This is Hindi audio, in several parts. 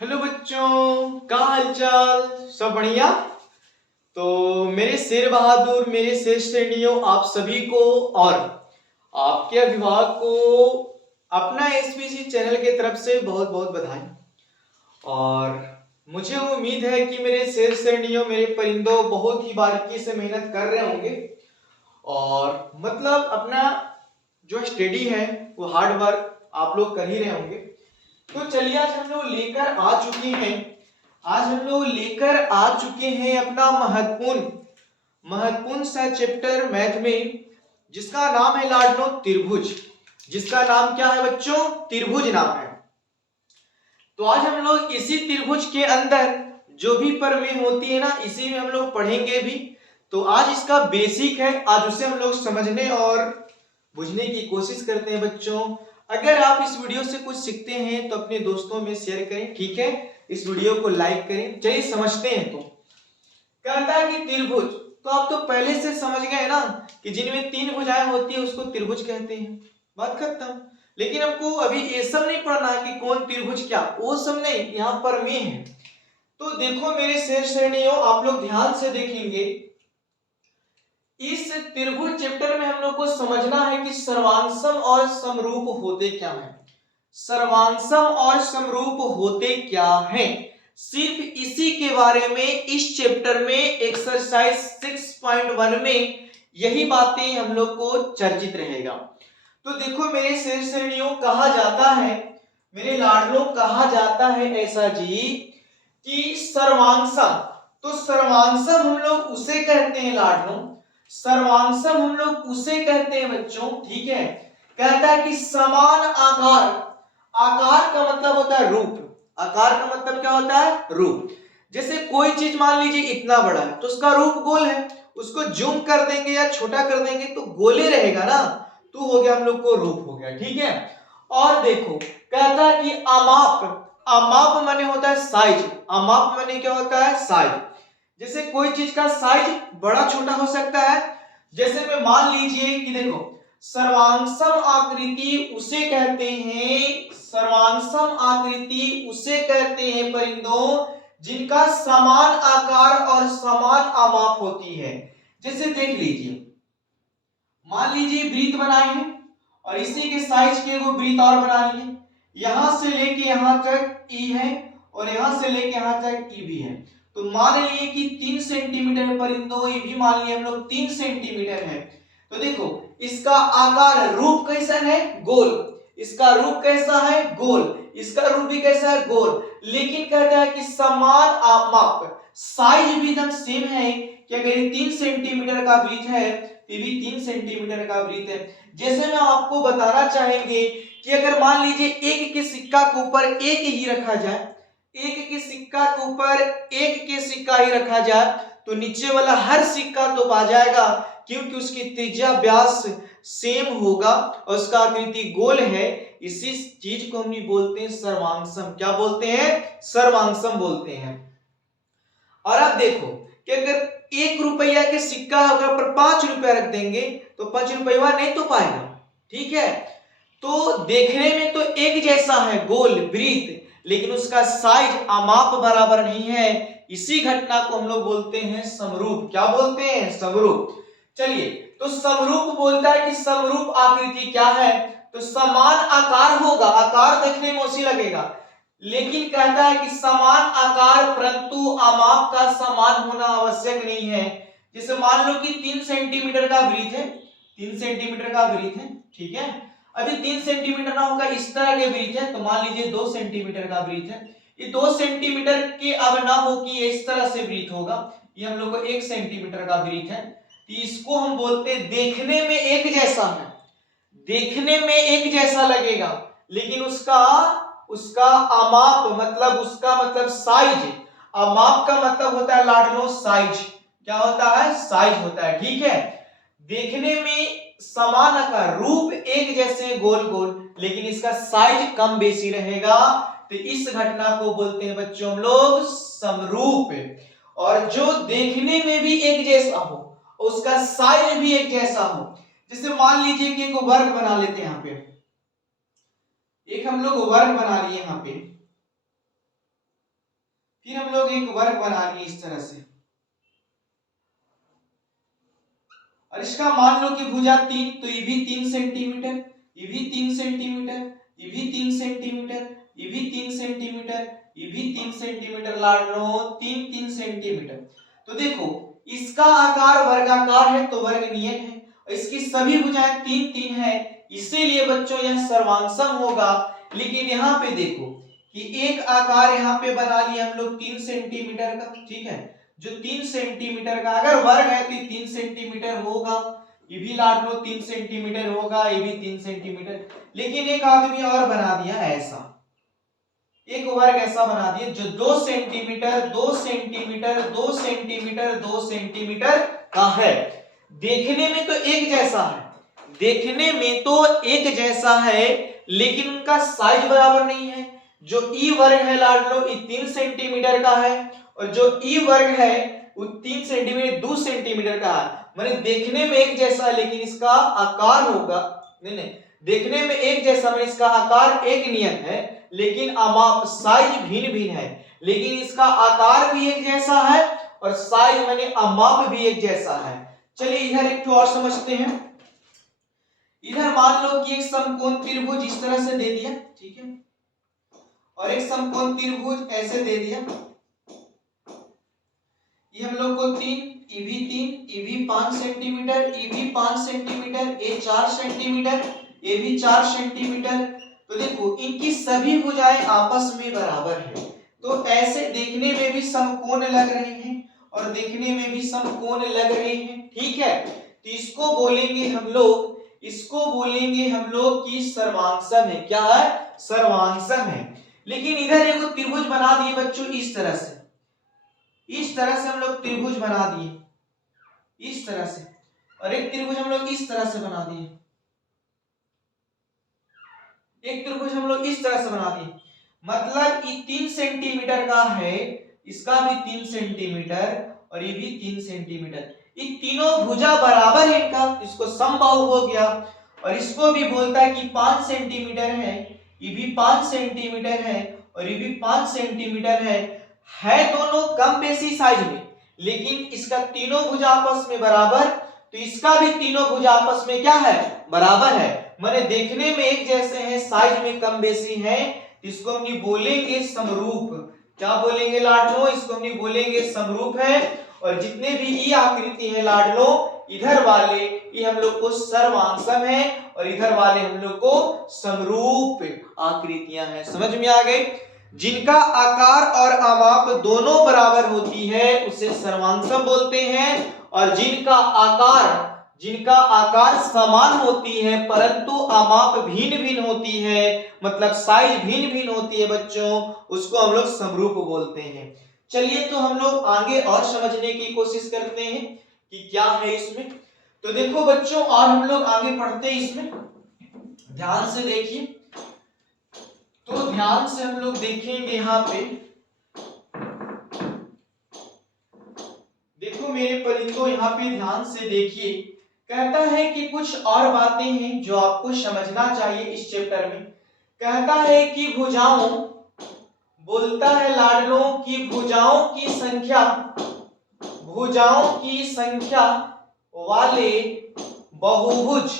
हेलो बच्चों, का हाल चाल? सब बढ़िया। तो मेरे शेर बहादुर, मेरे शेर श्रेणियों, आप सभी को और आपके अभिभावक को अपना एसपीसी चैनल की तरफ से बहुत बहुत बधाई। और मुझे उम्मीद है कि मेरे शेर श्रेणियों, मेरे परिंदों बहुत ही बारीकी से मेहनत कर रहे होंगे और मतलब अपना जो स्टडी है वो हार्ड वर्क आप लोग कर ही रहे होंगे। तो चलिए आज हम लोग लेकर आ चुके हैं अपना महत्वपूर्ण सा चैप्टर मैथ में, जिसका नाम है लाडनो त्रिभुज। जिसका नाम क्या है बच्चों? त्रिभुज नाम है। तो आज हम लोग इसी त्रिभुज के अंदर जो भी परमें होती है ना, इसी में हम लोग पढ़ेंगे भी। तो आज इसका बेसिक है, आज उसे हम लोग समझने और बुझने की कोशिश करते हैं बच्चों। अगर आप इस वीडियो से कुछ सीखते हैं तो अपने दोस्तों में शेयर करें, ठीक है? इस वीडियो को लाइक करें। चलिए समझते हैं। तो कहता है कि त्रिभुज, तो आप तो पहले से समझ गए ना कि जिनमें तीन भुजाएं होती है उसको त्रिभुज कहते हैं। बात खत्म। लेकिन हमको अभी ये सब नहीं पढ़ना कि कौन त्रिभुज क्या, वो सब नहीं, यहाँ पर में है। तो देखो मेरे शेर श्रेणियों, आप लोग ध्यान से देखेंगे। इस त्रिभुज चैप्टर में हम लोग को समझना है कि सर्वांशम और समरूप होते क्या हैं। सर्वांशम और समरूप होते क्या हैं, सिर्फ इसी के बारे में इस चैप्टर में एक्सरसाइज 6.1 में यही बातें हम लोग को चर्चित रहेगा। तो देखो मेरे शेर श्रेणियों, कहा जाता है, मेरे लाडलों, कहा जाता है ऐसा जी कि सर्वांशम, तो सर्वांशम हम लोग उसे कहते हैं लाडलों, सर्वांशम हम लोग उसे कहते हैं बच्चों, ठीक है? कहता है कि समान आकार, आकार का मतलब होता है रूप, आकार का मतलब क्या होता है? रूप। जैसे कोई चीज मान लीजिए इतना बड़ा है तो उसका रूप गोल है, उसको जूम कर देंगे या छोटा कर देंगे तो गोले रहेगा ना, तो हो गया हम लोग को रूप हो गया, ठीक है? और देखो कहता है कि अमाप, अमाप माने होता है साइज, अमाप माने क्या होता है? साइज। जैसे कोई चीज का साइज बड़ा छोटा हो सकता है। जैसे में मान लीजिए कि देखो सर्वांशम आकृति उसे कहते हैं, सर्वांशम आकृति उसे कहते हैं परिंदों जिनका समान आकार और समान आमाप होती है। जैसे देख लीजिए, मान लीजिए वृत्त बनाए हैं और इसी के साइज के वो वृत्त और बना लिए, यहां से लेके यहां तक ई है और यहां से लेके यहां तक ई भी है। तो मान लिए कि 3 सेंटीमीटर परिंदों, ये भी मान लिए हम लोग 3 सेंटीमीटर है। तो देखो इसका आकार, रूप कैसा है? गोल। इसका रूप कैसा है? गोल। इसका रूप भी कैसा है? गोल। लेकिन कहता है कि समान माप, साइज भी एकदम सेम है कि अगर 3 सेंटीमीटर का वृत्त है, ये भी 3 सेंटीमीटर का वृत्त है। जैसे मैं आपको बताना चाहेंगे कि अगर मान लीजिए एक के सिक्का के ऊपर एक ही रखा जाए, एक के सिक्का के ऊपर एक के सिक्का ही रखा जाए तो नीचे वाला हर सिक्का तो पा जाएगा, क्योंकि उसकी त्रिज्या व्यास सेम होगा और उसका आकृति गोल है। इसी चीज को हम बोलते हैं सर्वांशम। क्या बोलते हैं? सर्वांशम बोलते हैं। और अब देखो कि अगर 1 रुपया के सिक्का अगर पर 5 रुपया रख देंगे तो 5 रुपया नहीं तो पाएगा, ठीक है? तो देखने में तो एक जैसा है, गोल वृत्त, लेकिन उसका साइज अमाप बराबर नहीं है। इसी घटना को हम लोग बोलते हैं समरूप। क्या बोलते हैं? समरूप। चलिए, तो समरूप बोलता है कि समरूप आकृति क्या है? तो समान आकार होगा, आकार देखने में उसी लगेगा, लेकिन कहता है कि समान आकार परंतु आमाप का समान होना आवश्यक नहीं है। जैसे मान लो कि 3 सेंटीमीटर का वृत्त है, 3 सेंटीमीटर का वृत्त है, ठीक है? अभी 3 सेंटीमीटर ना होगा, इस तरह के वृत्त है तो मान लीजिए 2 सेंटीमीटर का वृत्त है। ये 2 सेंटीमीटर के अब ना हो कि ये इस तरह से वृत्त होगा, ये हम लोग को 1 सेंटीमीटर का वृत्त है। तो इसको हम बोलते हैं देखने में एक जैसा है, देखने में एक जैसा लगेगा, लेकिन उसका उसका अमाप मतलब उसका मतलब साइज, अमाप का मतलब होता है लाडलो साइज। क्या होता है? साइज होता है, ठीक है? देखने में समान आकार, रूप एक जैसे गोल गोल, लेकिन इसका साइज कम बेसी रहेगा। तो इस घटना को बोलते हैं बच्चों हम लोग समरूप। और जो देखने में भी एक जैसा हो, उसका साइज भी एक जैसा हो। जैसे मान लीजिए कि एक वर्ग बना लेते हैं, यहां पे एक हम लोग वर्ग बना लिए, यहां पे फिर हम लोग एक वर्ग बना लिए इस तरह से, और इसका मान लो कि भुजा 3, तो ये भी 3 सेंटीमीटर, ये भी 3 सेंटीमीटर, ये भी 3 सेंटीमीटर, ये भी 3 सेंटीमीटर, ये भी 3 सेंटीमीटर, लाड लो 3 सेंटीमीटर। तो देखो इसका आकार वर्गाकार है तो वर्ग नियत है, और इसकी सभी भुजाएं 3 है, इसीलिए बच्चों यह सर्वांसम होगा। लेकिन यहाँ पे देखो कि एक आकार यहाँ पे बना लिया हम लोग 3 सेंटीमीटर का, ठीक है, जो 3 सेंटीमीटर का अगर वर्ग है तो 3 सेंटीमीटर होगा, ये भी लाड लो 3 सेंटीमीटर होगा, ये भी 3 सेंटीमीटर। लेकिन एक आदमी और बना दिया ऐसा, एक वर्ग ऐसा बना दिया जो 2 सेंटीमीटर 2 सेंटीमीटर 2 सेंटीमीटर 2 सेंटीमीटर का है। देखने में तो एक जैसा है, देखने में तो एक जैसा है, लेकिन उनका साइज बराबर नहीं है। जो ई वर्ग है लाड लो ये 3 सेंटीमीटर का है, और जो ई वर्ग है वो 3 सेंटीमीटर 2 सेंटीमीटर का है। माने देखने में एक जैसा है लेकिन इसका आकार होगा नहीं, देखने में एक जैसा माने इसका आकार एक नियत है, लेकिन अमाप साइज भिन्न भिन्न है। लेकिन इसका आकार भी एक जैसा है और साइज माने अमाप भी एक जैसा है। चलिए इधर एक तो और समझते हैं। इधर मान लो कि एक समकोण त्रिभुज इस तरह से दे दिया, ठीक है, और एक समकोण त्रिभुज ऐसे दे दिया, ये हम लोग को 3, ये भी 3, ये भी 5 सेंटीमीटर, ये भी 5 सेंटीमीटर, ये 4 सेंटीमीटर, ये भी 4 सेंटीमीटर। तो देखो इनकी सभी भुजाएं आपस में बराबर है, तो ऐसे देखने में भी समकोण लग रहे हैं और देखने में भी समकोण लग रहे हैं, ठीक है। तो इसको बोलेंगे हम लोग, इसको बोलेंगे हम लोग कि सर्वांसम है। क्या है? सर्वांसम है। लेकिन इधर एक त्रिभुज बना दिए बच्चों इस तरह से, इस तरह से हम लोग त्रिभुज बना दिए इस तरह से, और एक त्रिभुज हम लोग इस तरह से बना दिए, एक त्रिभुज हम लोग इस तरह से बना दिए। मतलब ये 3 सेंटीमीटर का है, इसका भी 3 सेंटीमीटर और ये भी 3 सेंटीमीटर, ये तीनों भुजा बराबर है इनका, इसको समबाहु हो गया। और इसको भी बोलता है कि 5 सेंटीमीटर है, ये भी 5 सेंटीमीटर है और ये भी 5 सेंटीमीटर है दोनों कम बेसी साइज में, लेकिन इसका तीनों भुजा आपस में बराबर, तो इसका भी तीनों भुजा आपस में क्या है? बराबर है। माने देखने में एक जैसे हैं, साइज में कम बेसी हैं, इसको हम बोलेंगे समरूप। क्या बोलेंगे लाडलो? इसको हम बोलेंगे समरूप है। और जितने भी ई आकृति है लाडलो, इधर वाले ये हम लोग को सर्वांसम है और इधर वाले हम लोग को समरूप आकृतियां हैं। समझ में आ गई? जिनका आकार और आमाप दोनों बराबर होती है उसे सर्वांसम बोलते हैं, और जिनका आकार समान होती है परंतु आमाप भिन्न भिन्न होती है, मतलब साइज भिन्न भिन्न होती है बच्चों, उसको हम लोग समरूप बोलते हैं। चलिए तो हम लोग आगे और समझने की कोशिश करते हैं कि क्या है इसमें। तो देखो बच्चों, और हम लोग आगे पढ़ते हैं इसमें, ध्यान से देखिए। तो ध्यान से हम लोग देखेंगे यहाँ पे, देखो मेरे परिंदों यहाँ पे ध्यान से देखिए। कहता है कि कुछ और बातें हैं जो आपको समझना चाहिए इस चैप्टर में। कहता है कि भुजाओं, बोलता है लाडलों की भुजाओं की संख्या वाले बहुभुज,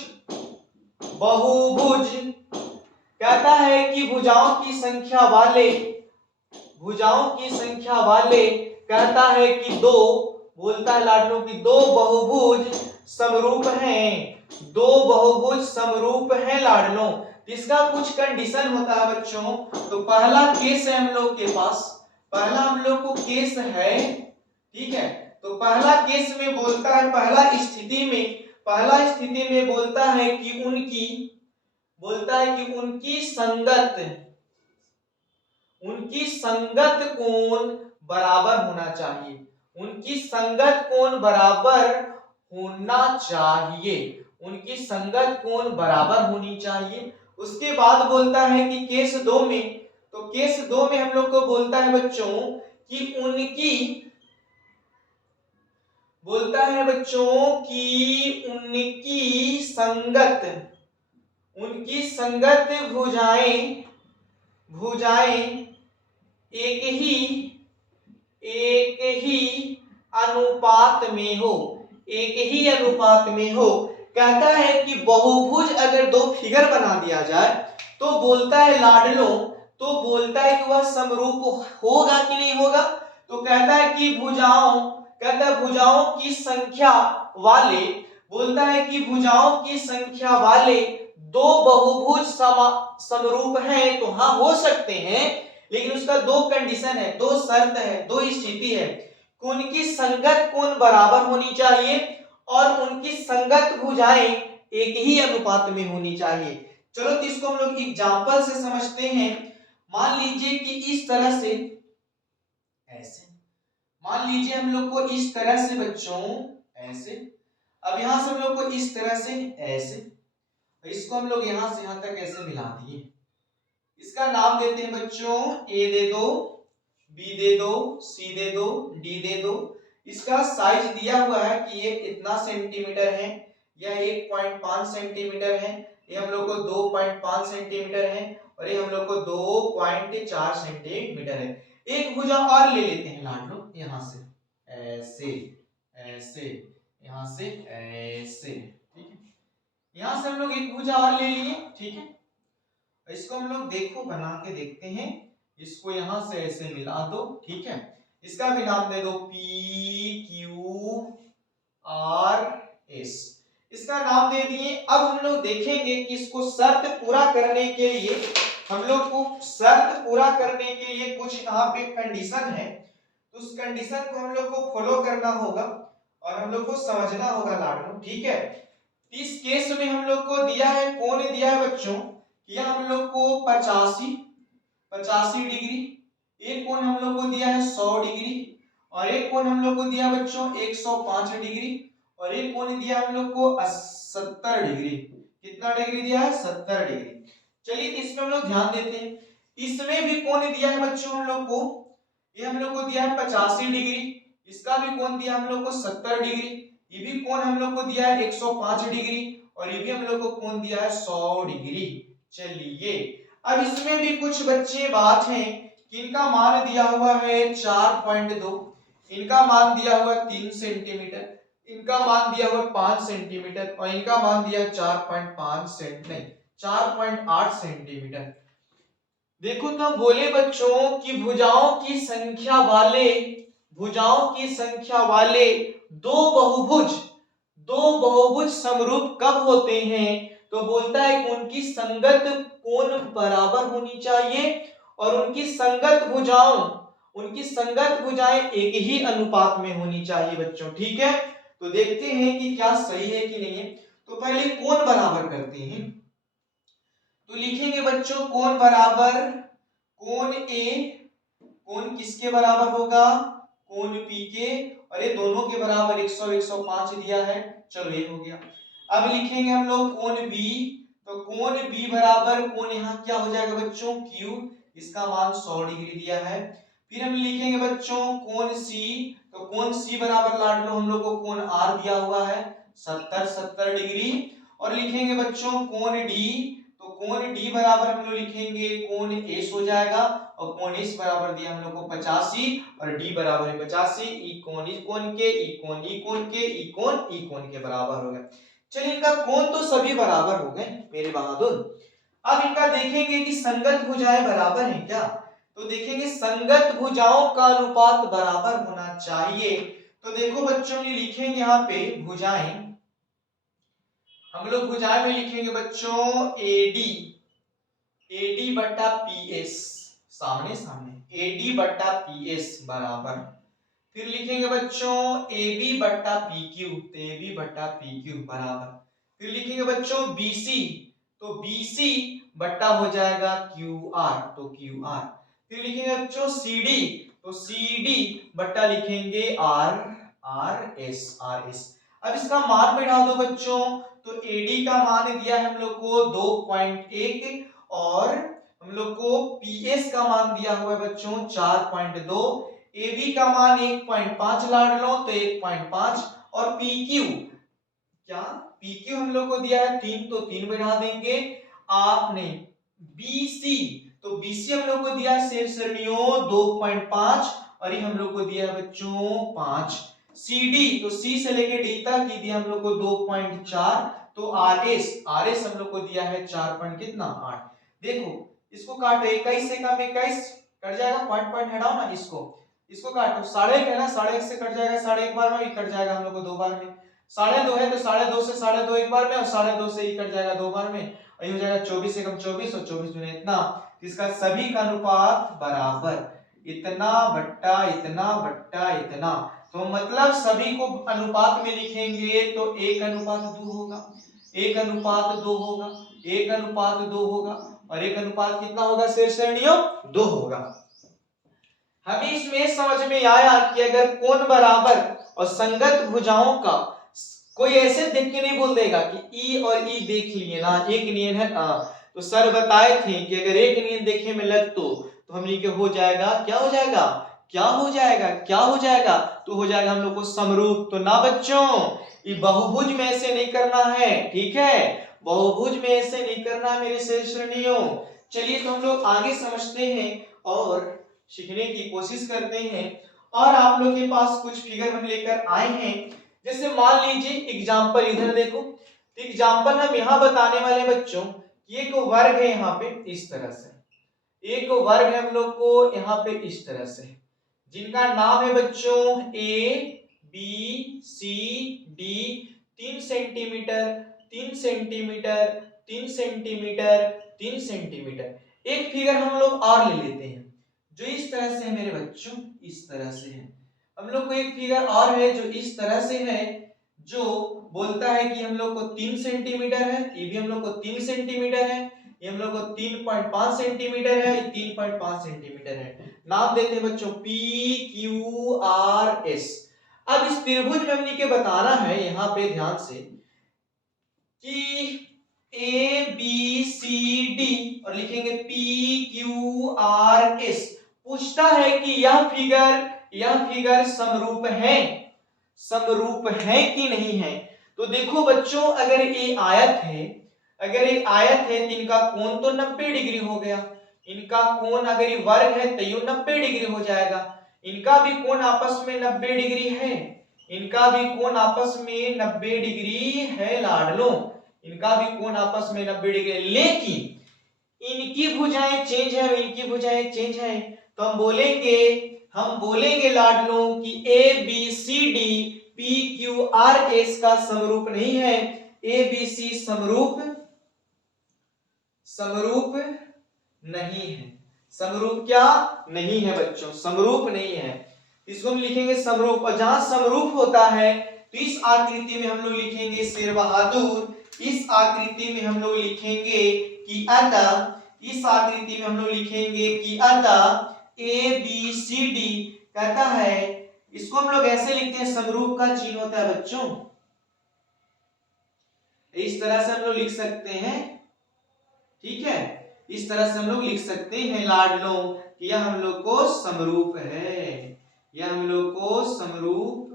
कहता है कि भुजाओं की संख्या वाले कहता है कि 2, बोलता है लाडलों की 2 बहुभुज समरूप हैं, 2 बहुभुज समरूप हैं लाडलों। इसका कुछ कंडीशन होता है बच्चों। तो पहला केस है हम लोग के पास, पहला हम लोग को केस है, ठीक है। तो पहला केस में बोलता है, पहला स्थिति में बोलता है कि उनकी संगत कोण बराबर होना चाहिए, उनकी संगत कोण बराबर होनी चाहिए। उसके बाद बोलता है कि केस 2 में, तो केस 2 में हम लोग को बोलता है बच्चों कि उनकी संगत भुजाएं एक ही एक ही अनुपात में हो, एक ही अनुपात में हो। कहता है कि बहुभुज अगर दो फिगर बना दिया जाए तो बोलता है लाडलो, तो बोलता है कि वह समरूप होगा कि नहीं होगा। तो कहता है कि भुजाओं, कहता है भुजाओं की संख्या वाले, बोलता है कि भुजाओं की संख्या वाले दो बहुभुज समरूप हैं। तो हाँ हो सकते हैं, लेकिन उसका दो कंडीशन है, दो शर्त है, दो स्थिति है। उनकी संगत कोण बराबर होनी चाहिए और उनकी संगत भुजाएं एक ही अनुपात में होनी चाहिए। चलो तो इसको हम लोग एग्जांपल से समझते हैं। मान लीजिए कि इस तरह से, ऐसे मान लीजिए हम लोग को इस तरह से बच्चों, ऐसे, अब यहां से हम लोग को इस तरह से ऐसे, इसको हम लोग यहां से यहां तक ऐसे मिला दिए। इसका नाम देते हैं बच्चों, ए दे दो, बी दे दो, सी दे दो, डी दे दो। इसका साइज दिया हुआ है कि ये इतना सेंटीमीटर है, यह 1.5 सेंटीमीटर है, ये हम लोग को 2.5 सेंटीमीटर है और ये हम लोग को 2.4 सेंटीमीटर है। एक भुजा और ले लेते हैं लाडलो, यहां से ऐसे, ऐसे, यहां से ऐसे, ठीक है। यहां से हम लोग एक भुजा और ले लिए, ठीक है। इसको हम लोग देखो बना के देखते हैं। इसको यहां से ऐसे मिला दो, ठीक है। इसका भी नाम दे दो पी क्यू आर एस, इसका नाम दे दिए। अब हम लोग देखेंगे कि इसको शर्त पूरा करने के लिए, हम लोग को शर्त पूरा करने के लिए कुछ यहाँ पे कंडीशन है, तो उस कंडीशन को हम लोग को फॉलो करना होगा और हम लोग को समझना होगा लाडलो, ठीक है। इस केस में हम लोग को दिया है, कौन दिया है बच्चों, यह हम लोग को 85 डिग्री, एक कोण हम लोग को दिया है 100 डिग्री और एक कोण हम लोग को दिया बच्चों 105 डिग्री और एक कोण दिया हम लोग को 70 डिग्री। कितना डिग्री दिया है? 70 डिग्री। चलिए इसमें हम लोग ध्यान देते हैं। इसमें भी कोण दिया है बच्चों हम लोग को, ये हम लोग को दिया है 85 डिग्री, इसका भी कोण दिया हम लोग को 70 डिग्री, ये भी कोण हम लोग को दिया है 105 डिग्री और ये भी हम लोग को कोण दिया है 100 डिग्री। चलिए अब इसमें भी कुछ बच्चे बात है कि इनका मान दिया हुआ है 4.2, इनका मान दिया हुआ है 3 सेंटीमीटर, इनका मान दिया हुआ है 5 सेंटीमीटर और इनका मान दिया है 4.5 सेंट नहीं 4.8 सेंटीमीटर। देखो तो बोले बच्चों कि भुजाओं की संख्या वाले, भुजाओं की संख्या वाले दो बहुभुज समरूप कब होते हैं, तो बोलता है कि उनकी संगत कोण बराबर होनी चाहिए और उनकी संगत भुजाएं एक ही अनुपात में होनी चाहिए बच्चों, ठीक है। तो देखते हैं कि क्या सही है कि नहीं है। तो पहले कोण बराबर करते हैं, तो लिखेंगे बच्चों कोण बराबर, कोण ए, कोण किसके बराबर होगा, कोण पी के, और ये दोनों के बराबर 100 105 दिया है, चलो ये हो गया। अब लिखेंगे हम लोग कोण बी, तो कोण बी बराबर कोण यहाँ क्या हो जाएगा बच्चों क्यू, इसका मान 100 डिग्री दिया है। फिर हम लिखेंगे बच्चों कोण सी, तो कोण सी बराबर लाड लो हम लोग को कोण आर दिया हुआ है 70 डिग्री। और लिखेंगे बच्चों कोण डी, तो कोण डी बराबर हम लोग लिखेंगे कोण एस हो जाएगा और कोण एस बराबर दिया हम लोग को 85 और डी बराबर है 85, ई कोण के, ई कोण के, ई कोण के बराबर हो गया। चलिए इनका कोण तो सभी बराबर हो गए मेरे बहादुर। अब इनका देखेंगे कि संगत भुजाएं बराबर हैं क्या, तो देखेंगे संगत भुजाओं का अनुपात बराबर होना चाहिए। तो देखो बच्चों ये लिखेंगे यहाँ पे भुजाएं, हम लोग भुजाएं में लिखेंगे बच्चों एडी, एडी बटा पीएस, सामने सामने एडी बटा पीएस बराबर, फिर लिखेंगे बच्चों AB बट्टा PQ, तो AB बट्टा PQ बराबर, फिर लिखेंगे बच्चों BC, तो BC बट्टा हो जाएगा QR, तो QR, फिर लिखेंगे बच्चों CD, तो CD बट्टा लिखेंगे RS। अब इसका मान बैठा दो बच्चों, तो AD का मान दिया है हम लोग को 2.1 और हम लोग को PS का मान दिया हुआ है बच्चों 4.2, AB का मान 1.5 लाड लो तो 1.5 और PQ, क्या PQ हम लोग को दिया है 3, तो 3 बढ़ा देंगे आप नहीं BC, तो BC हम लोग को दिया है शेर श्रेणियों 2.5 और ये हम लोग को दिया है बच्चों 5। CD तो C से लेके D तक ये दिया हम लोग को 2.4। तो RS हम लोग को दिया है 4 पॉइंट कितना 8। देखो इसको काटो, 21 से कम 21 कट जाएगा, पॉइंट पॉइंट हटाओ ना, इसको काटो, 1.5 है ना, 1.5 से कट जाएगा, 1.5 बार में भी कट जाएगा हम लोग को 2 बार में। 2.5 है तो 2.5 से 2.5 एक बार में और 2.5 से ही कट जाएगा 2 बार में, और ये हो जाएगा 24 से कम 24 और 24 दुनी इतना। इसका सभी का अनुपात बराबर, इतना बट्टा इतना बट्टा इतना। तो मतलब सभी को अनुपात में लिखेंगे तो 1:2 होगा, 1:2 होगा, 1:2 होगा, और 1 अनुपात कितना होगा श्रेणियों 2 होगा। हमें इसमें समझ में आया कि अगर कोण बराबर और संगत भुजाओं का, कोई ऐसे देख के नहीं बोल देगा कि ई और ई देख लिए ना, एक नियन है ना, तो सर बताए थे कि अगर एक नियन देखे में लग तो हम लिखे हो जाएगा, क्या हो जाएगा, क्या हो जाएगा, क्या हो जाएगा, तो हो जाएगा हम लोग को समरूप। तो ना बच्चों ये बहुभुज में ऐसे नहीं करना है, ठीक है, बहुभुज में ऐसे नहीं करना है मेरे श्रेणियों। चलिए तो हम लोग आगे समझते हैं और सीखने की कोशिश करते हैं। और आप लोग के पास कुछ फिगर हम लेकर आए हैं। जैसे मान लीजिए एग्जाम्पल, इधर देखो, एग्जाम्पल हम यहाँ बताने वाले बच्चों कि एक वर्ग है यहाँ पे इस तरह से, एक वर्ग है हम लोग को यहाँ पे इस तरह से, जिनका नाम है बच्चों ABCD, 3 centimetre 3 centimetre 3 centimetre 3 centimetre. एक फिगर हम लोग और ले लेते हैं जो इस तरह से है मेरे बच्चों, इस तरह से है। हम लोग को एक फिगर और है जो इस तरह से है, जो बोलता है कि हम लोग को 3 सेंटीमीटर है, ये भी हम लोग को 3 सेंटीमीटर है, ये हम लोग को 3.5 सेंटीमीटर है, ये 3.5 सेंटीमीटर है। नाम देते हैं बच्चों PQRS। अब इस त्रिभुज में हमने के बताना है यहाँ पे ध्यान से कि ABCD और लिखेंगे PQRS। पूछता है कि यह फिगर समरूप है, समरूप है कि नहीं है। तो देखो बच्चों अगर ये आयत है, अगर ये आयत है तो इनका कोण तो 90 डिग्री हो गया, इनका कोण अगर ये वर्ग है तो ये 90 डिग्री हो जाएगा, इनका भी कोण आपस में 90 डिग्री है, इनका भी कोण आपस में 90 डिग्री है लाडलो, इनका भी कोण आपस में 90 डिग्री, लेकिन इनकी भुजाएं चेंज है, इनकी भुजाएं चेंज है। तो हम बोलेंगे लाडलों कि ABCD PQRS का समरूप नहीं है, ABC समरूप नहीं है, समरूप क्या नहीं है बच्चों, समरूप नहीं है। इसको हम लिखेंगे समरूप, और जहां समरूप होता है तो इस आकृति में हम लोग लिखेंगे शेर बहादुर, इस आकृति में हम लोग लिखेंगे कि अतः, इस आकृति में हम लोग लिखेंगे कि अतः ABCD कहता है, इसको हम लोग ऐसे लिखते हैं, समरूप का चिन्ह होता है बच्चों, इस तरह से हम लोग लिख सकते हैं, ठीक है, इस तरह से हम लोग लिख सकते हैं लाडलो कि यह हम लोग को समरूप है, यह हम लोग को समरूप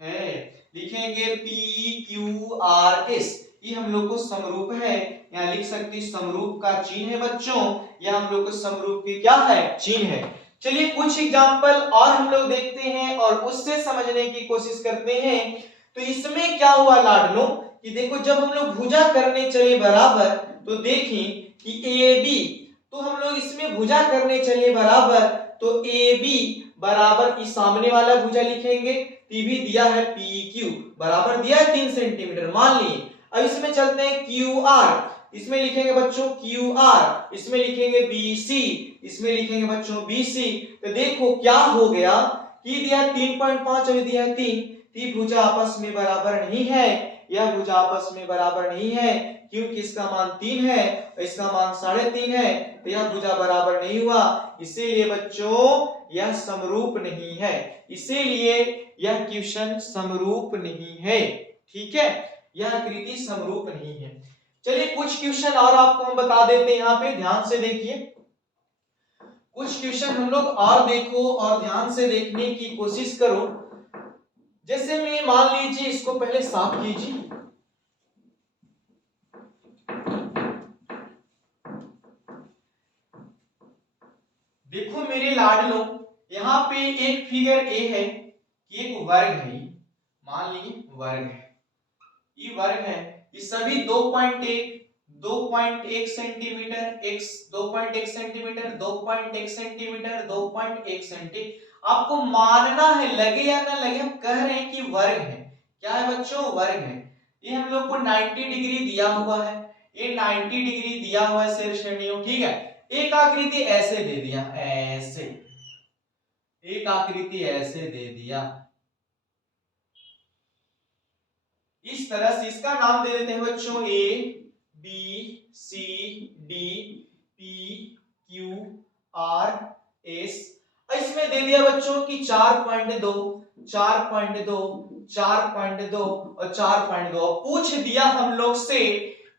है। लिखेंगे PQRS, ये हम लोग को समरूप है, यहाँ लिख सकते हैं समरूप का चिन्ह है बच्चों, यह हम लोग को समरूप की क्या है, चिन्ह है। चलिए कुछ एग्जाम्पल और हम लोग देखते हैं और उससे समझने की कोशिश करते हैं। तो इसमें क्या हुआ लाडलो कि देखो जब हम लोग भुजा करने चले बराबर, तो देखें कि AB, तो हम लोग इसमें भुजा करने चले बराबर, तो AB बराबर इस सामने वाला भुजा लिखेंगे, भी दिया है PQ बराबर दिया है 3 सेंटीमीटर मान लिए। अब इसमें चलते हैं QR, इसमें लिखेंगे बच्चों QR, इसमें लिखेंगे BC, इसमें लिखेंगे बच्चों BC। तो देखो क्या हो गया कि दिया 3.5 और दिया 3, ती भुजा आपस में बराबर नहीं है, यह भुजा आपस में बराबर नहीं है, क्योंकि इसका मान 3 है और इसका मान 3.5 है, तो यह भुजा बराबर नहीं हुआ, इसीलिए बच्चों यह समरूप नहीं है, इसीलिए यह क्वेश्चन समरूप नहीं है, ठीक है, यह आकृति समरूप नहीं है। चलिए कुछ क्वेश्चन और आपको हम बता देते हैं, यहाँ पे ध्यान से देखिए, कुछ क्वेश्चन हम लोग और देखो और ध्यान से देखने की कोशिश करो। जैसे में मान लीजिए, इसको पहले साफ कीजिए, देखो मेरे लाडलो यहाँ पे एक फिगर ए है कि एक वर्ग है, मान लीजिए वर्ग है, ये वर्ग है, ये सभी 2.1 centimetre, x 2.1 centimetre, 2.1 centimetre, 2.1 centimetre, आपको मानना है, लगे या ना लगे, हम कह रहे हैं कि वर्ग है। क्या है बच्चों? वर्ग है। ये हम लोग को 90 डिग्री दिया हुआ है, ये 90 डिग्री दिया हुआ है शेर श्रेणियों, ठीक है। एक आकृति ऐसे दे दिया, ऐसे एक आकृति ऐसे दे दिया, इस तरह से इसका नाम दे देते हैं बच्चों A B C D P Q R S. इसमें दे दिया बच्चों की 4.2 4.2 4.2 और 4.2। पूछ दिया हम लोग से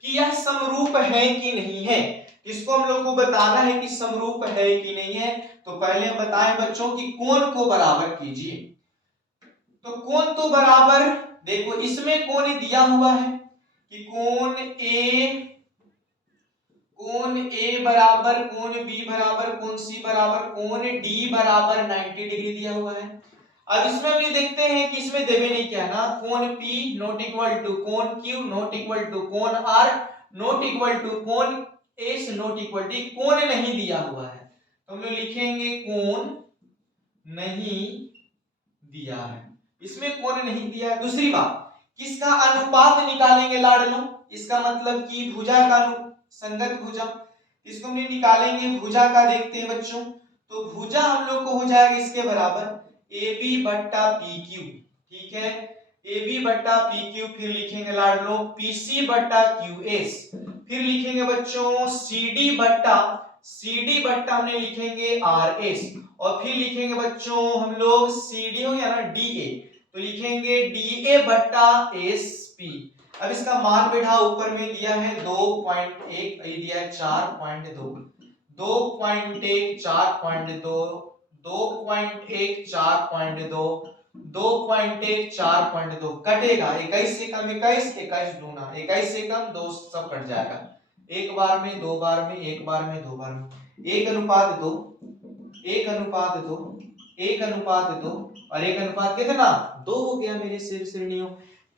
कि यह समरूप है कि नहीं है, इसको हम लोग को बताना है कि समरूप है कि नहीं है। तो पहले हम बताएं बच्चों कि कोण को बराबर कीजिए। तो कोण तो बराबर, देखो इसमें कोण दिया हुआ है कि कोण ए बराबर कोण बी बराबर कोण सी बराबर कोण डी बराबर 90 डिग्री दिया हुआ है। अब इसमें हम ये देखते हैं कि इसमें देवे नहीं क्या ना, कोण P नॉट इक्वल टू कोण Q नॉट इक्वल टू कोण R नॉट इक्वल टू कोण S नॉट इक्वल टू, कोण नहीं दिया हुआ है तो हम लोग लिखेंगे कोण नहीं दिया है, इसमें कोण नहीं दिया है। दूसरी बात, किसका अनुपात निकालेंगे लाडलो, इसका मतलब कि भुजा का संगत भुजा, इसको हम निकालेंगे भुजा का। देखते हैं बच्चों, तो भुजा हम लोग को हो जाएगा इसके बराबर AB बट्टा PQ, ठीक है, AB बट्टा PQ, फिर लिखेंगे लाडलो PC बट्टा QS, फिर लिखेंगे बच्चों CD बट्टा हमने लिखेंगे RS, और फिर लिखेंगे बच्चों हम लोग CD हो गया ना DA, तो लिखेंगे DA बट्टा SP। अब इसका मान बैठा ऊपर में दिया है 2.1, दिया है 4.2, 2.1 4.2, 2.1 4.2, 2.1 4.2, कटेगा 21 से कम 21, 21 दूना 21 से कम 2, सब कट जाएगा, एक बार में, दो बार में, एक बार में, दो बार में, 1:2, 1:2, 1:2 और 1 कितना 2 हो गया मेरे श्रेणियों।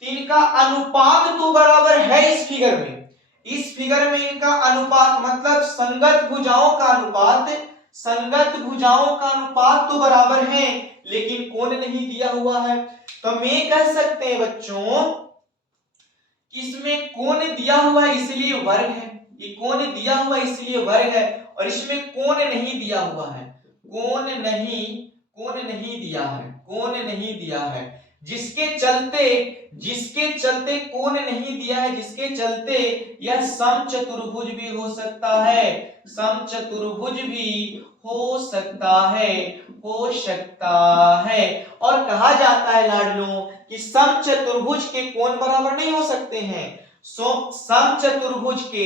तीन का अनुपात तो बराबर है इस फिगर में, इस फिगर में इनका अनुपात मतलब संगत भुजाओं का अनुपात, संगत भुजाओं का अनुपात तो बराबर है, लेकिन कोण नहीं दिया हुआ है। तो मैं कह सकते हैं बच्चों कि इसमें कोण दिया हुआ है इसलिए वर्ग है, ये कोण दिया हुआ है इसलिए वर्ग है, और इसमें कोण नहीं दिया हुआ है, कोण नहीं दिया है, कोण नहीं दिया है, जिसके चलते कोण नहीं दिया है, जिसके चलते यह समचतुर्भुज भी हो सकता है, समचतुर्भुज भी हो सकता है, हो सकता है। और कहा जाता है लाडलो कि समचतुर्भुज के कोण बराबर नहीं हो सकते हैं, समचतुर्भुज के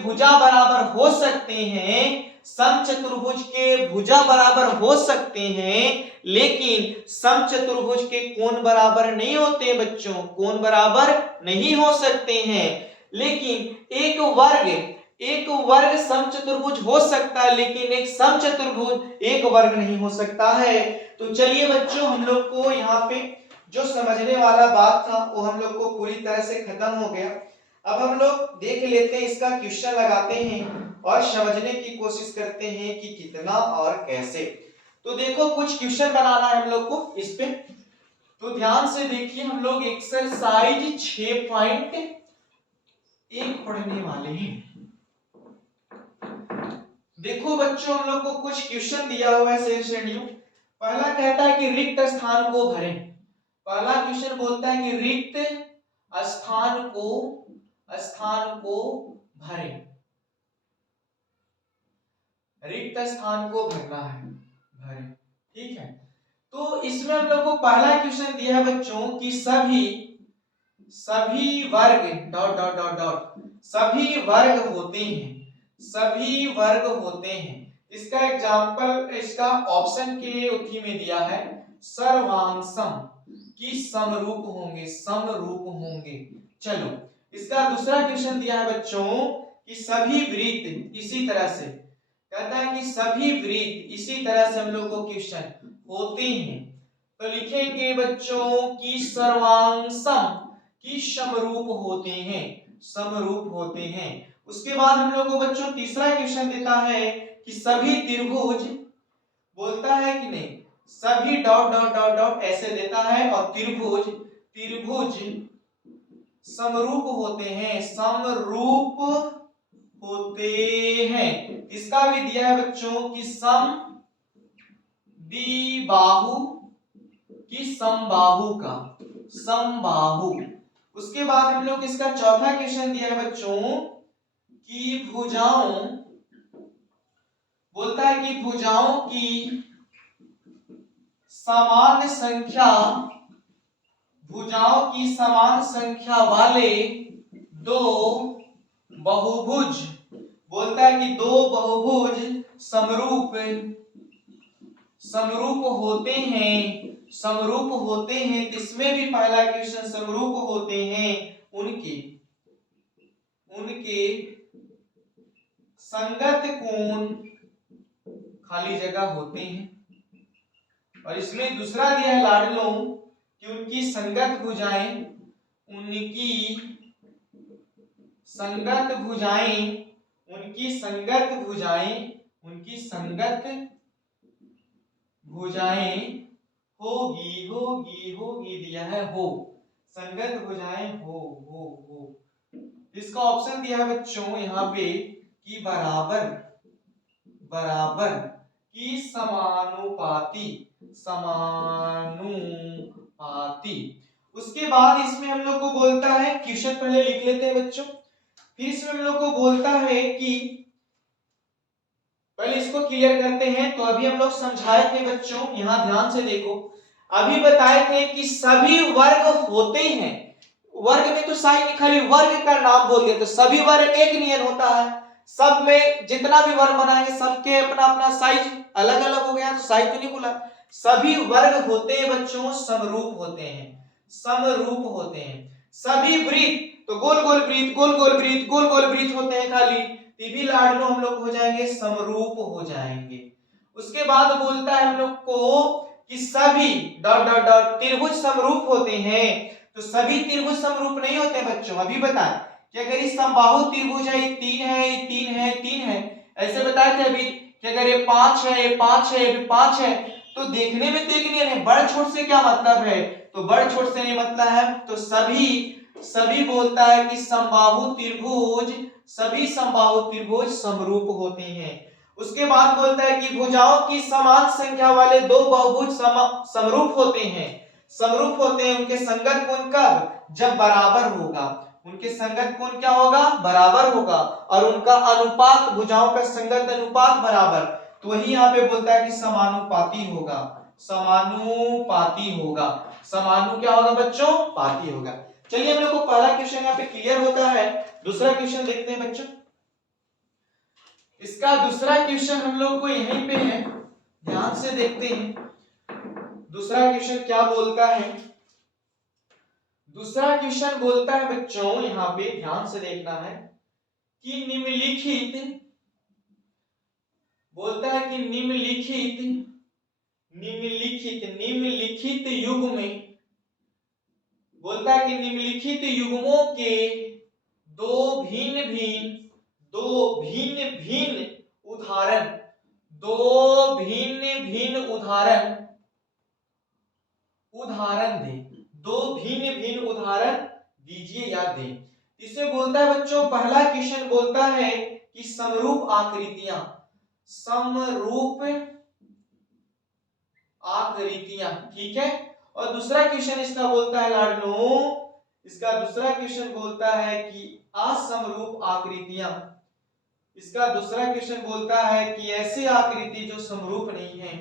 भुजा बराबर हो सकते हैं, समचतुर्भुज के भुजा बराबर हो सकते हैं, लेकिन समचतुर्भुज के कोण बराबर नहीं होते बच्चों, कोण बराबर नहीं हो सकते हैं। लेकिन एक वर्ग समचतुर्भुज हो सकता है, लेकिन एक समचतुर्भुज एक वर्ग नहीं हो सकता है। तो चलिए बच्चों, हम लोग को यहाँ पे जो समझने वाला बात था वो हम लोग को पूरी तरह से खत्म हो गया। अब हम लोग देख लेते हैं, इसका क्वेश्चन लगाते हैं और समझने की कोशिश करते हैं कि कितना और कैसे। तो देखो कुछ क्वेश्चन बनाना है हम लोग को इस पे, तो ध्यान से देखिए, हम लोग एक्सरसाइज 6.1 पढ़ने वाले हैं। देखो बच्चों, हम लोग को कुछ क्वेश्चन दिया हुआ है श्रेणियों। पहला कहता है कि रिक्त स्थान को भरें, पहला क्वेश्चन बोलता है कि रिक्त स्थान को भरें, रिक्त स्थान को भरना है, भरें, ठीक है। तो इसमें हम लोग को पहला क्वेश्चन दिया है बच्चों कि सभी वर्ग डॉट डॉट डॉट डॉट सभी वर्ग होते हैं, सभी वर्ग होते हैं। इसका एग्जांपल इसका ऑप्शन के उठी में दिया है, सर्वांशम की समरूप होंगे, समरूप होंगे। चलो, इसका दूसरा क्वेश्चन दिया है बच्चों कि सभी वृत्त, इसी तरह से कहता है कि सभी वृत्त, इसी तरह से हम लोग को क्वेश्चन होते हैं, तो लिखेंगे बच्चों की सर्वांगसम की समरूप होते हैं, समरूप होते हैं। उसके बाद हम लोग को बच्चों तीसरा क्वेश्चन देता है कि सभी त्रिभुज, बोलता है कि नहीं, सभी डॉट डॉट डॉट डॉट ऐसे देता है, और त्रिभुज, त्रिभुज समरूप होते हैं, समरूप होते हैं। इसका भी दिया है बच्चों कि सम द्विबाहु की समबाहु का, समबाहु। उसके बाद हम लोग इसका चौथा क्वेश्चन दिया है बच्चों कि भुजाओं, बोलता है कि भुजाओं की समान संख्या, भुजाओं की समान संख्या वाले दो बहुभुज, बोलता है कि दो बहुभुज समरूप, समरूप होते हैं, समरूप होते हैं। इसमें भी पहला क्वेश्चन समरूप होते हैं उनके, उनके संगत कोण, खाली जगह होते हैं। और इसमें दूसरा दिया है लाडलों कि उनकी संगत भुजाएं, उनकी संगत भुजाएं, उनकी संगत भुजाएं, उनकी संगत भुजाएं होगी, होगी, होगी दिया है हो, संगत भुजाएं हो। इसका ऑप्शन दिया है बच्चों यहाँ पे कि बराबर, बराबर की समानुपाती, समानुपाती। उसके बाद इसमें हम लोग को बोलता है, क्वेश्चन पहले लिख लेते हैं बच्चों, फिर इसमें हम लोग को बोलता है कि पहले इसको क्लियर करते हैं। तो अभी हम लोग समझाए थे बच्चों, यहां ध्यान से देखो, अभी बताए थे कि सभी वर्ग होते हैं, वर्ग में तो साइज खाली वर्ग का नाम बोल दिया, तो सभी वर्ग एक नियन होता है, सब में जितना भी वर्ग बनाएंगे सबके अपना अपना साइज अलग अलग हो गया, तो साइज तो नहीं बोला। सभी वर्ग होते हैं बच्चों समरूप होते हैं, समरूप होते हैं। सभी वृत्त, तो गोल गोल वृत्त, गोल गोल वृत्त, गोल गोल वृत्त होते हैं खाली, भी लाडलो हम लोग हो जाएंगे समरूप हो जाएंगे। उसके बाद बोलता है हम लोग को कि सभी डॉट डॉट डॉट त्रिभुज समरूप होते हैं, तो सभी त्रिभुज समरूप नहीं होते बच्चों। अभी बताएं कि अगर ये समबाहु त्रिभुज है, ये 3 है, ये 3 है, 3 है, ऐसे बताए थे अभी कि अगर ये 5 है, ये 5 है, ये 5 है, तो देखने में तो एक नियन है, बड़ छोट से क्या मतलब है, तो बड़ छोट से नहीं मतलब है, तो सभी, सभी बोलता है कि समबाहु त्रिभुज, सभी समबाहु त्रिभुज समरूप होते हैं। उसके बाद बोलता है कि भुजाओं की समान संख्या वाले दो बहुभुज समरूप होते हैं, समरूप होते हैं। उनके संगत कोण कब, जब बराबर होगा, उनके संगत कोण क्या होगा, बराबर होगा, और उनका अनुपात, भुजाओं का संगत अनुपात बराबर, तो वही यहाँ पे बोलता है कि समानुपाती होगा, समानुपाती होगा। समानु क्या होगा बच्चों, पाती होगा। चलिए हम लोग को पहला क्वेश्चन यहाँ पे क्लियर होता है। दूसरा क्वेश्चन देखते हैं बच्चों। इसका दूसरा क्वेश्चन हम लोग को यहीं पे है, ध्यान से देखते हैं दूसरा क्वेश्चन क्या बोलता है। दूसरा क्वेश्चन बोलता है बच्चों, यहाँ पे ध्यान से देखना है कि निम्नलिखित, बोलता है कि निम्नलिखित, निम्नलिखित, निम्नलिखित युग में, बोलता है कि निम्नलिखित युग्मों के दो भिन्न भिन्न, दो भिन्न भिन्न उदाहरण, दो भिन्न भिन्न उदाहरण, उदाहरण दें, दो भिन्न भिन्न उदाहरण दीजिए या दें। इसे बोलता है बच्चों, पहला क्वेश्चन बोलता है कि समरूप आकृतियां, समरूप आकृतियां, ठीक है। और दूसरा क्वेश्चन इसका बोलता है लाडलो, इसका दूसरा क्वेश्चन बोलता है कि असमरूप आकृतियां, इसका दूसरा क्वेश्चन बोलता है कि ऐसी आकृति जो समरूप नहीं है,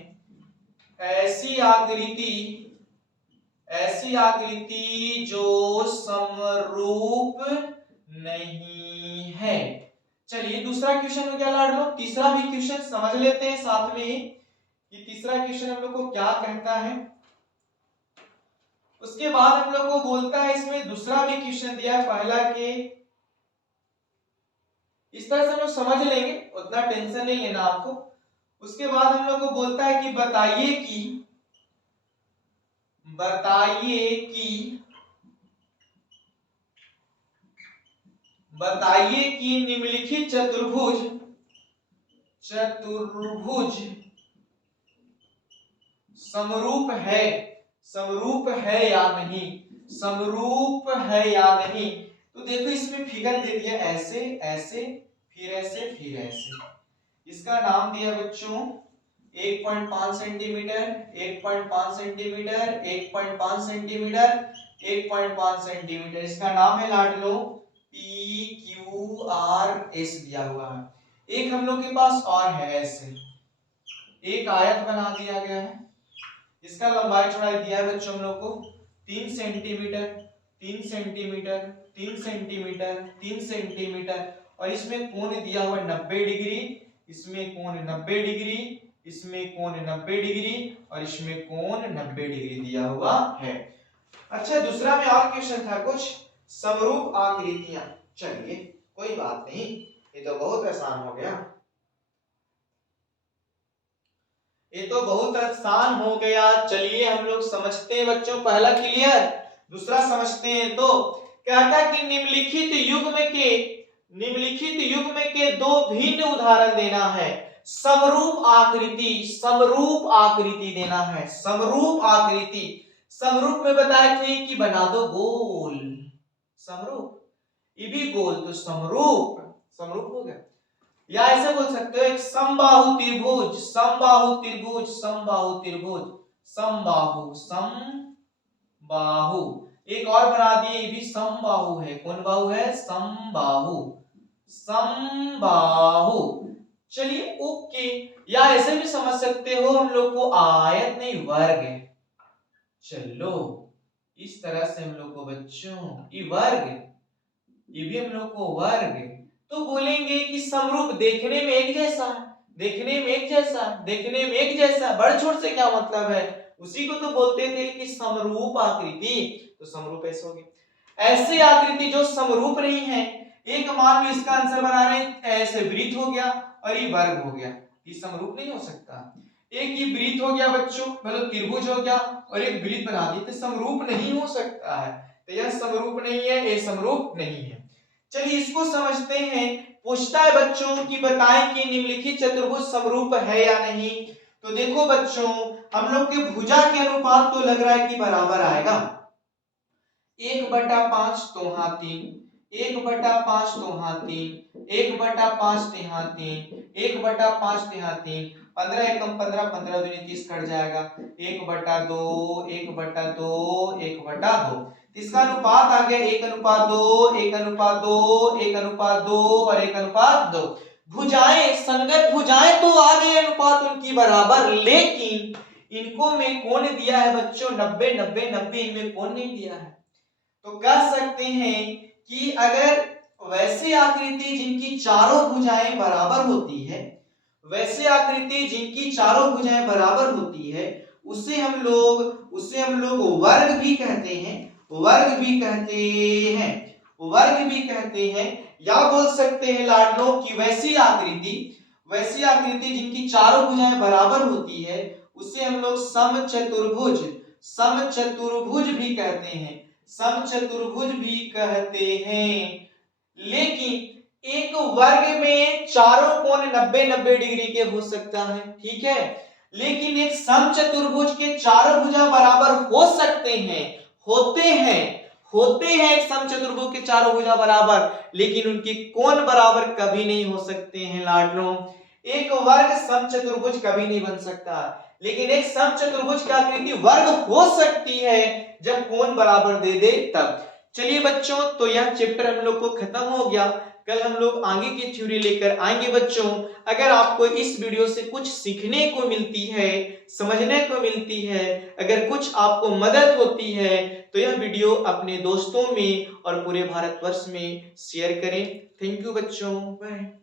ऐसी आकृति, ऐसी आकृति जो समरूप नहीं है। चलिए दूसरा क्वेश्चन हो गया लाडलो, तीसरा भी क्वेश्चन समझ लेते हैं साथ में ही कि तीसरा क्वेश्चन हम लोग को क्या कहता है। उसके बाद हम लोग को बोलता है, इसमें दूसरा भी क्वेश्चन दिया है पहला के इस तरह से हम लोग समझ लेंगे, उतना टेंशन नहीं लेना आपको। उसके बाद हम लोग को बोलता है कि बताइए कि निम्नलिखित चतुर्भुज समरूप है या नहीं, समरूप है या नहीं। तो देखो इसमें फिगर दे दिया ऐसे ऐसे फिर ऐसे फिर ऐसे। इसका नाम दिया बच्चों 1.5 सेंटीमीटर, 1.5 सेंटीमीटर, 1.5 सेंटीमीटर, 1.5 सेंटीमीटर। इसका नाम है लाडलो PQRS दिया हुआ है। एक हम लोग के पास और है ऐसे, एक आयत बना दिया गया है। इसका लंबाई चौड़ाई दिया है बच्चों हम लोग को 3 सेंटीमीटर, 3 सेंटीमीटर, 3 सेंटीमीटर, 3 सेंटीमीटर, और इसमें कोण दिया हुआ 90 डिग्री, इसमें कोण 90 डिग्री, इसमें कोण 90 डिग्री, और इसमें कोण 90 डिग्री दिया हुआ है। अच्छा, दूसरा में और क्वेश्चन था कुछ समरूप आकृतियां। चलिए कोई बात नहीं, ये तो बहुत आसान हो गया, ये तो बहुत आसान हो गया। चलिए हम लोग समझते हैं बच्चों, पहला क्लियर। दूसरा समझते हैं। तो कहता है कि निम्नलिखित युग्म के दो भिन्न उदाहरण देना है। समरूप आकृति देना है। समरूप में बताए थे कि बना दो गोल समरूप, ये भी गोल, तो समरूप हो गया। या ऐसे बोल सकते हो एक समबाहु त्रिभुज, समबाहु। एक और बना दिए, ये भी समबाहु है। कौन बाहु है? समबाहु। चलिए ओके। या ऐसे भी समझ सकते हो हम लोग को आयत नहीं वर्ग। चलो इस तरह से हम लोग को बच्चों ये वर्ग, ये भी हम लोग को वर्ग, तो बोलेंगे कि समरूप देखने में एक जैसा, बढ़ छोड़ से क्या मतलब है, उसी को तो बोलते थे कि समरूप आकृति। तो समरूप ऐसे होगी। ऐसे आकृति जो समरूप नहीं है, एक मान लो इसका आंसर बना रहे हैं ऐसे वृत्त हो गया और ये वर्ग हो गया, ये समरूप नहीं हो सकता। एक ये वृत्त हो गया बच्चों, मतलब त्रिभुज हो गया, और एक वृत्त बना दी, तो समरूप नहीं हो सकता है। तो यह समरूप नहीं है, ये समरूप नहीं है। चलिए इसको समझते हैं। पूछता है बच्चों कि बताएं कि निम्नलिखित चतुर्भुज समरूप है या नहीं। तो देखो बच्चों, हम लोग के भुजा के अनुपात तो लग रहा है कि बराबर आएगा। 1/5 तो यहाँ 3, 1/5 तो यहाँ 3, 1/5 तो यहाँ 3, 1/5 तो यहाँ 3, 15 एकम 15, 15 दूनी 30 कट जाएगा। 1/2, 1/2, 1/2। इसका अनुपात आ गया 1:2, 1:2, 1:2 और 1:2। भुजाएं, संगत भुजाएं तो आ गए अनुपात उनकी बराबर, लेकिन इनको में कोण दिया है बच्चों 90, 90, 90, इनमें कोण नहीं दिया है। तो कह सकते हैं कि अगर वैसे आकृति जिनकी चारों भुजाएं बराबर होती है, वैसे आकृति जिनकी चारों भुजाएं बराबर होती है, उसे हम लोग वर्ग भी कहते हैं, वर्ग भी कहते हैं। या बोल सकते हैं लाडलो कि वैसी आकृति जिनकी चारों भुजाएं बराबर होती है, उसे हम लोग समचतुर्भुज भी कहते हैं। लेकिन एक वर्ग में चारों कोण 90, 90 डिग्री के हो सकता है, ठीक है। लेकिन एक समचतुर्भुज के चारों भुजा बराबर हो सकते हैं, होते हैं एक समचतुर्भुज के चारों भुजा बराबर, लेकिन उनके कोण बराबर कभी नहीं हो सकते हैं लाडलो। एक वर्ग समचतुर्भुज कभी नहीं बन सकता, लेकिन एक समचतुर्भुज की आकृति वर्ग हो सकती है जब कोण बराबर दे दे तब। चलिए बच्चों, तो यह चैप्टर हम लोग को खत्म हो गया। कल हम लोग आगे की थ्योरी लेकर आएंगे बच्चों। अगर आपको इस वीडियो से कुछ सीखने को मिलती है, समझने को मिलती है, अगर कुछ आपको मदद होती है, तो यह वीडियो अपने दोस्तों में और पूरे भारतवर्ष में शेयर करें। थैंक यू बच्चों, बाय।